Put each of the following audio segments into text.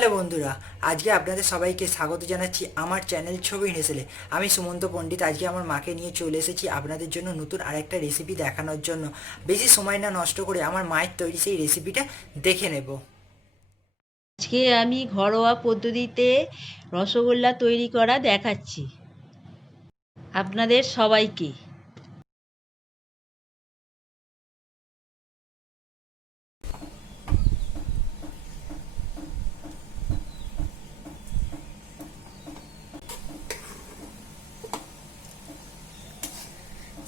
Hello বন্ধুরা, আজকে আপনাদের সবাইকে স্বাগত জানাচ্ছি আমার চ্যানেল ছবির হেসেলে। আমি সুমন্ত পণ্ডিত আজকে আমার মাকে নিয়ে চলে এসেছি আপনাদের জন্য নতুন আরেকটা রেসিপি দেখানোর জন্য। বেশি সময় না নষ্ট করে আমার মায়ের তৈরি সেই রেসিপিটা দেখে নেব। আজকে আমি ঘরোয়া পদ্ধতিতে রসগোল্লা তৈরি করা দেখাচ্ছি আপনাদের সবাইকে।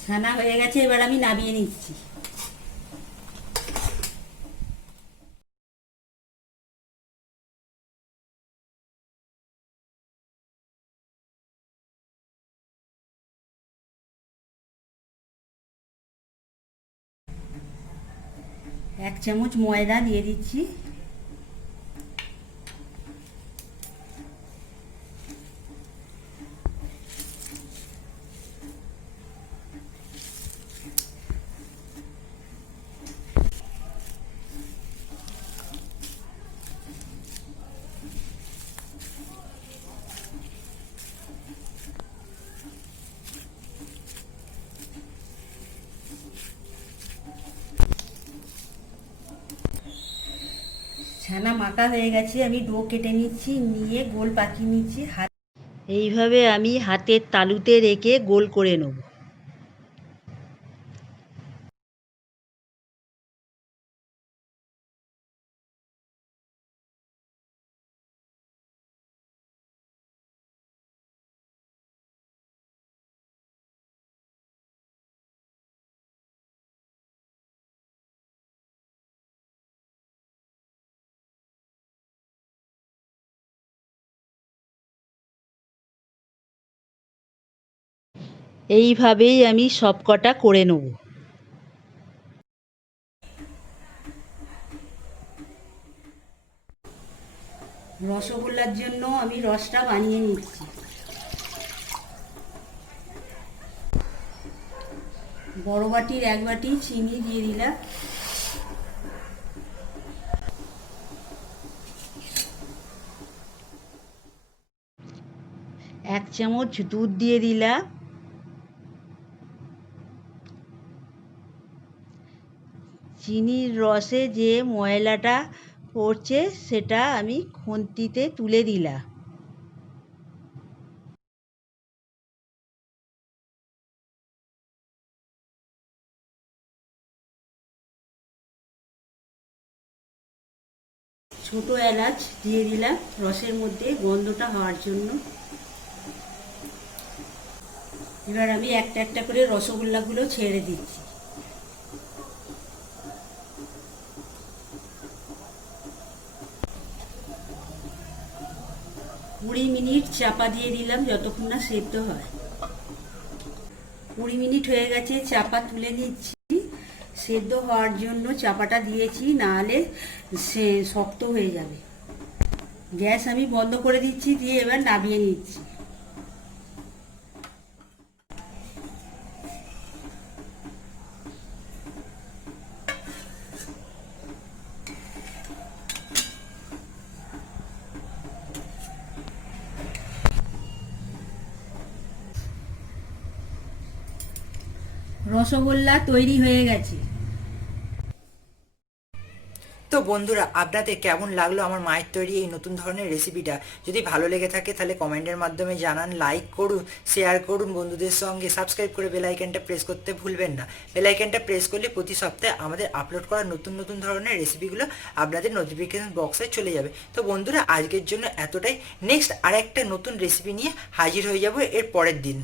ছানা হয়ে গেছে, এবার আমি নামিয়ে নিচ্ছি। এক চামচ ময়দা দিয়ে দিচ্ছি। ছানা মাখা হয়ে গেছে, আমি ডো কেটে নিচ্ছি, নিয়ে গোল পাকিয়ে নিচ্ছি। এইভাবে আমি হাতের তালুতে রেখে গোল করে নেব। এইভাবেই আমি সবকটা করে নেব। রসগোল্লার জন্য আমি রসটা বানিয়ে নিচ্ছি। বড় বাটির এক বাটি চিনি দিয়ে দিলাম। এক চামচ দুধ দিয়ে দিলাম। চিনির রসে যে ময়লাটা পড়ছে সেটা আমি খুন্তিতে তুলে দিলাম। ছোট এলাচ দিয়ে দিলাম রসের মধ্যে গন্ধটা হওয়ার জন্য। এবার আমি একটা একটা করে রসগোল্লাগুলো ছেড়ে দিচ্ছি। কুড়ি মিনিট চাপা দিয়ে দিলাম যতক্ষণ না সেদ্ধ হয়। 20 মিনিট হয়ে গেছে, চাপা তুলে নিচ্ছি। সেদ্ধ হওয়ার জন্য চাপাটা দিয়েছি, নাহলে সে শক্ত হয়ে যাবে। গ্যাস আমি বন্ধ করে দিচ্ছি, দিয়ে এবার নামিয়ে নিচ্ছি। রসগোল্লা তৈরি হয়ে গেছে। তো বন্ধুরা, আপনাদের কেমন লাগলো আমার মায়ের তৈরি এই নতুন ধরনের রেসিপিটা? যদি ভালো লেগে থাকে তাহলে কমেন্টের মাধ্যমে জানান, লাইক করুন, শেয়ার করুন বন্ধুদের সঙ্গে, সাবস্ক্রাইব করে বেল আইকনটা প্রেস করতে ভুলবেন না। বেল আইকনটা প্রেস করলে প্রতি সপ্তাহে আমাদের আপলোড করা নতুন নতুন ধরনের রেসিপিগুলো আপনাদের নোটিফিকেশন বক্সে চলে যাবে। তো বন্ধুরা, আজকের জন্য এতটাই। নেক্সট আর একটা নতুন রেসিপি নিয়ে হাজির হয়ে যাব এর পরের দিন।